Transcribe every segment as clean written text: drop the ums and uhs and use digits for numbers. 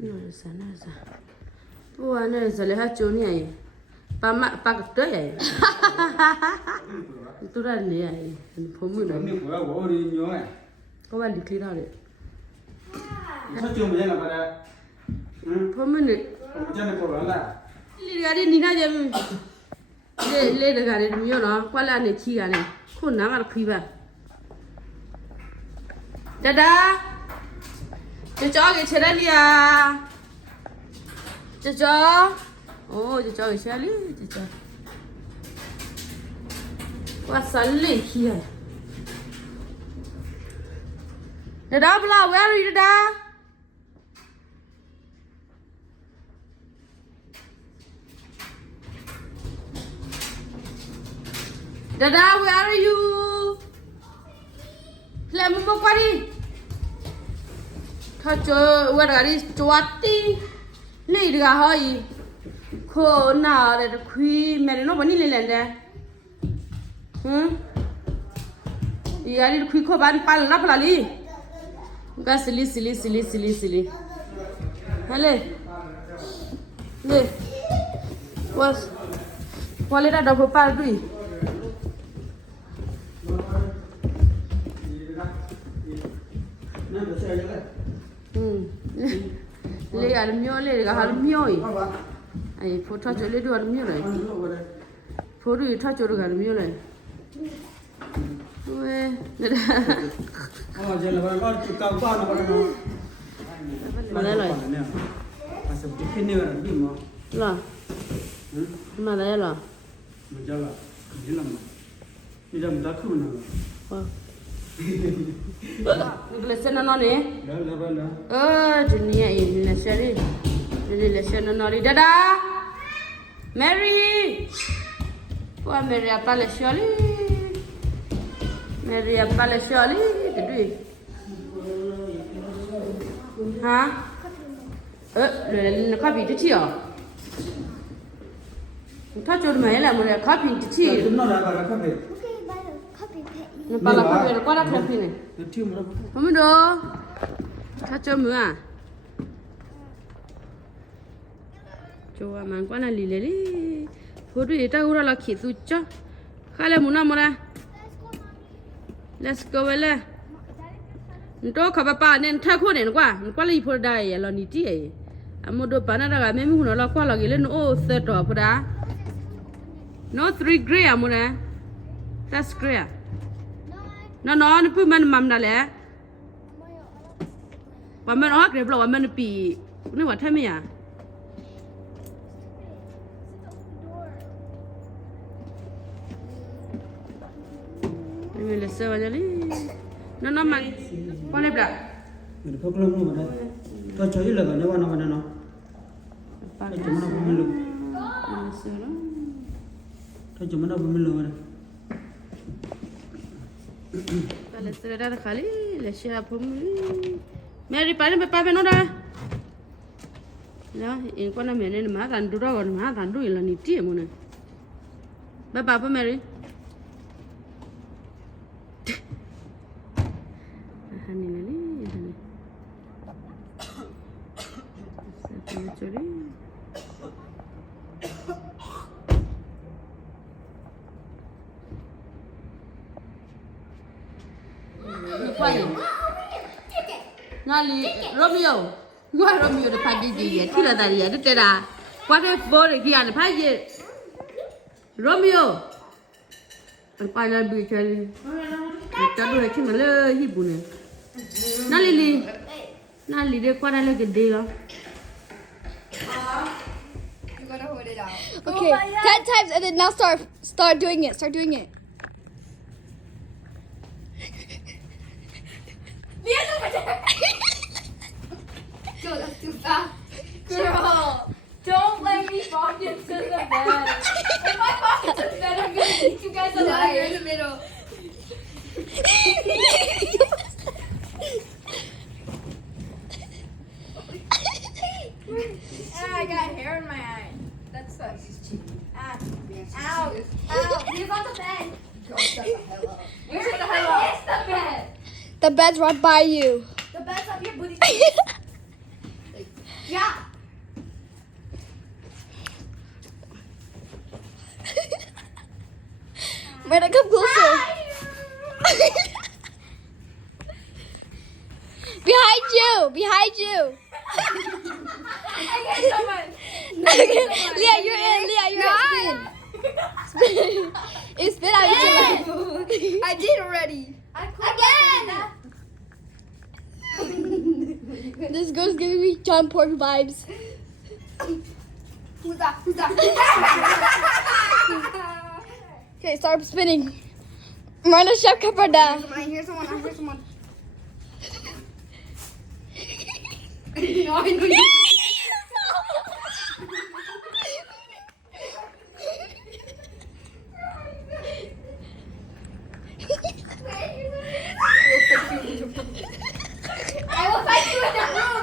No, sana sa. Oh, ana sa le ha choni ai. Pa to ai. Tu ra ne ai. Pho mu no. Ni ko wo ri nyo ai. Có bạn đi clean out đấy. Sa chu me la ba da. Pho mu ne. Cha ne ko la. Li ga đi ni na je. Le de ga de mi yo no. Kwa la ne chi ga ne. Ko na ma phi ba. Dada. Cho cái chế đây à. Cho. Ồ, cho cái chế đi, cho. Quá sẵn lì kia. Dada, where are you, Dada? Dada, where are you? Làm một qua đi. Thôi chơi, qua đây đi, chuột đi. Lấy được hỏi. Khô nào để khui mẹ nó vẫn đi lên đây. Iya đi khui khô bán pal nắp là đi. Cái silly. Hele. Le. Qua lấy ra đầu pal đi. Le almio le ga almio ai pho tha cho le do almio này pho du tha cho do almio này we Je la ba lo chu ka ba na ba no mà lấy lại ma sa bu ke ne wa bi mo là mà lấy là ma ja la ni la ma ni da ma khu na le sena no ne la ba la dunia ini le seri ini le sena no ri dada Mary qua Mary apa le sholi Mary apa le sholi kedui hả le copy ti à ta cho mày là một le copy ti tu no la ba ka be nó ba la copy nó qua la copy này ti mo la không được ta cho mưa à cho mà quan là lì lì đi phố đi ta ura là khỉ tu cho khai là muốn nào mà let's go về nó có bà nên thay khuôn này nó qua lì phố đây là nít gì à một đôi bà nó ra mấy mình nó qua là cái lên nó set rồi phố đó nó 3 gray à muốn nè that's gray nó cứ mình là lẽ và mình nói cái bảo mình bị nó bảo thay mày à mình là sao vậy nó mà con đẹp đã mình phô lông luôn mà đây tôi chơi là cái nó nó tôi chụp nó không luôn tôi chụp nó không luôn đây Kalau sudah kali, lesya pemuli. Mary pada bapa mana dah? Lah, ini kau nama ni mana tandu dah, mana tandu ilah niti mana? Bapa apa Mary? Hani lagi, hani. Siapa curi? Nali Romeo, gua Romeo de pagi dia, tidak tadi ada tidak. Kau ada boleh kian pagi. Romeo, apa yang bicara? Kita dulu macam mana hibu ni? Nali dia kau ada lagi dia lah. Okay, 10 times and then now start doing it. Start doing it. Yo, that's too fast. Girl, don't let me fall into the bed. If I fall into the bed, I'm gonna eat you guys alive. You're in the middle. I got hair in my eye. That sucks. Ow. He's on the bed. Where's the hell up? It's the bed. The bed's right by you. The bed's up your booty. Yeah. Miranda, come closer. Behind you. Behind you. I get someone. Leah, you're in. Leah, you're in. Spin. It's spin out your I did already. Again. This girl's giving me John Pork vibes. Who's that? Who's that? Okay, start spinning. Miranda, chef Caparda. I hear someone. I hear someone. No, I know you. I will fight you in the room.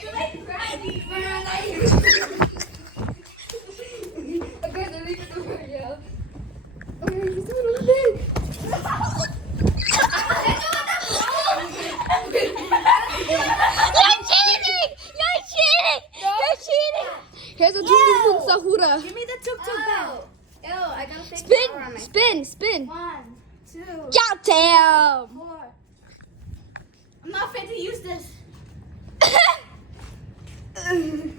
You like gravity. We're not here. Okay, then we can do it again. Okay, he's doing it again. You're cheating! You're cheating! You're cheating! Here's a tuk tuk Sahura. Give me the tuk-tuk bell. Ew, I gotta fake Spin, power on my spin, spin. 1, 2, Goddamn! 4. I'm not fit to use this. I'm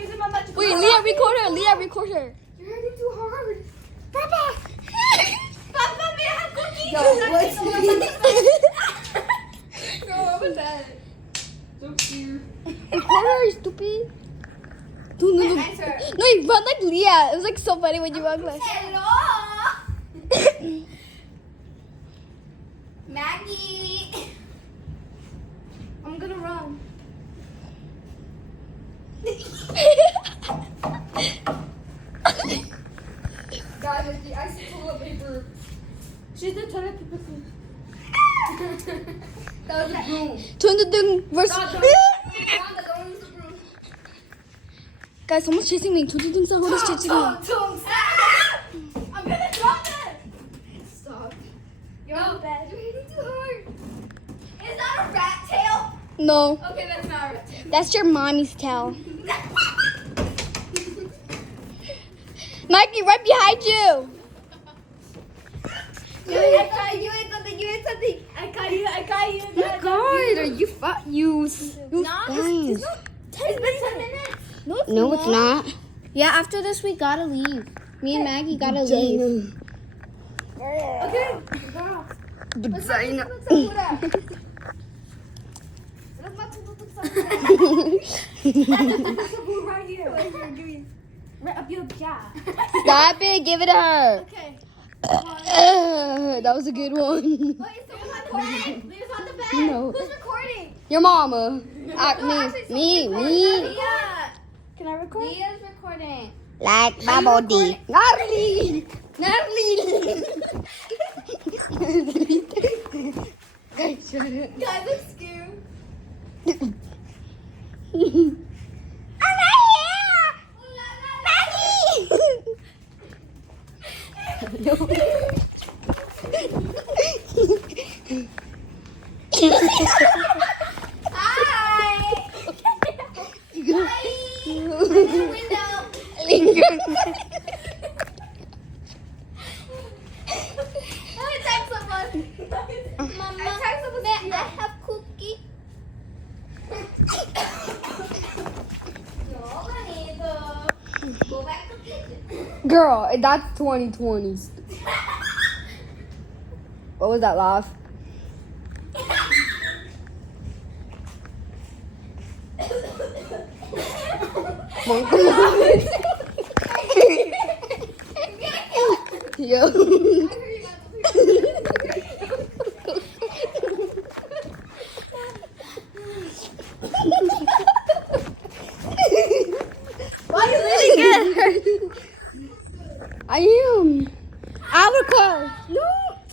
using my magic. Wait, Leah, record her. Leah, record her. You're hurting too hard. Papa! Papa, may I have cookies? Yo, what's Girl, what was that? So cute. Record her, stupid. No, no, no. Answer. No, you run like Leah. It was like so funny when you run like. Hello? Maggie. I'm gonna run. Guys, with the icy toilet paper. She's the toilet paper queen. That was a broom. Tundudung versus. Don't use the broom. Guys, someone's chasing me. Tundudung Sahura's chasing me. I'm gonna drop it. Stop. You're on bed. You're hitting too hard. Is that a rat tail? No, Okay, that's not a rat tail. that's your mommy's tail. Mikey, right behind you. I caught you. You ate something. You ate something. I caught you. I caught you. Oh God, are you fat? You. It's been 10 minutes. No, it's not. Yeah, after this we gotta leave. Me and Maggie gotta leave. Okay. Girl. Let's not Vagina. do Sakura. Let's not do Sakura. Sakura right here. Right here. Give me. Right up your jaw. Stop it, give it to her. Okay. That was a good one. Wait, someone's recording. Leah's on the bed. No. Who's recording? Your mama. Actually, Me. Leah. Can I record? Leah's recording. Like my body. Gnarly. Gnarly. Guys, shut it. Guys, I'm scared. Hi. Linger. Let me text someone. Mama, may I have cookie? No, manito. Go back to kitchen. Girl, that's 2020. What was that laugh? Come on. Yo. Why are you really good? I am. I'll record.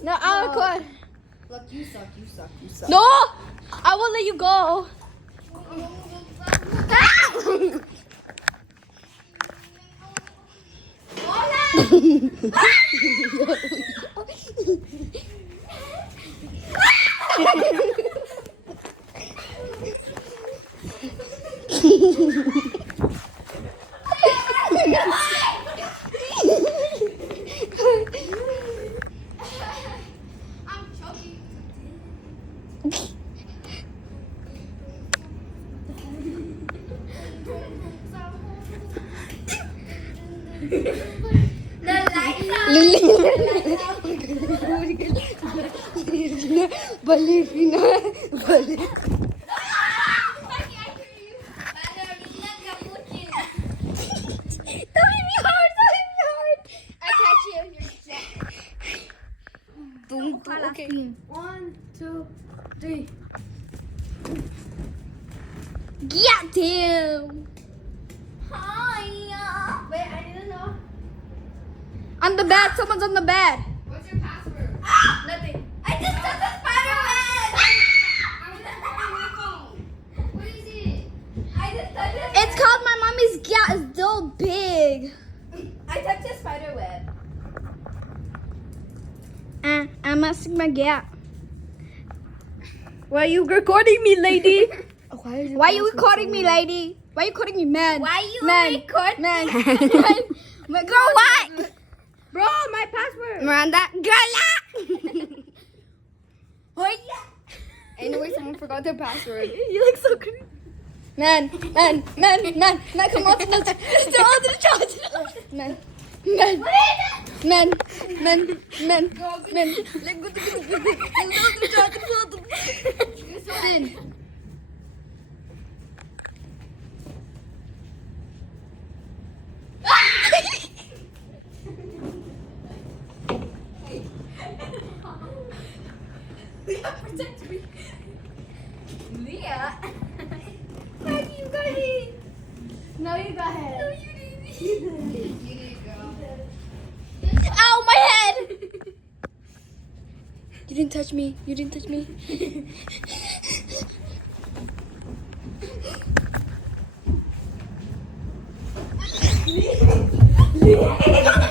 No, I'll record. Look, you suck. No, I won't let you go. I'm choking. The lights Okay. 1, 2, 3. Get him. Hi. Wait, I didn't know. On the bed. Someone's on the bed. What's your password? Nothing. I just took the spider web. What is it? I just touched it. It's called my mommy's gat. It's so big. I touched a spider web. I'm asking my gat. Why are you recording me, lady? Why are you recording me, lady? Why are you recording me, man? Why you man? record Man. Man. Girl, what? Bro, my password. Miranda. Girl. Oh yeah. Anyway, someone forgot their password. You look so creepy. Man, come on, let's go to the charge. Man. Men. Sin. Leah, protect me. Leah. Maggie, you got it. No, you got it. No, you didn't. You did, girl. Ow, my head! You didn't touch me. You didn't touch me. Leah.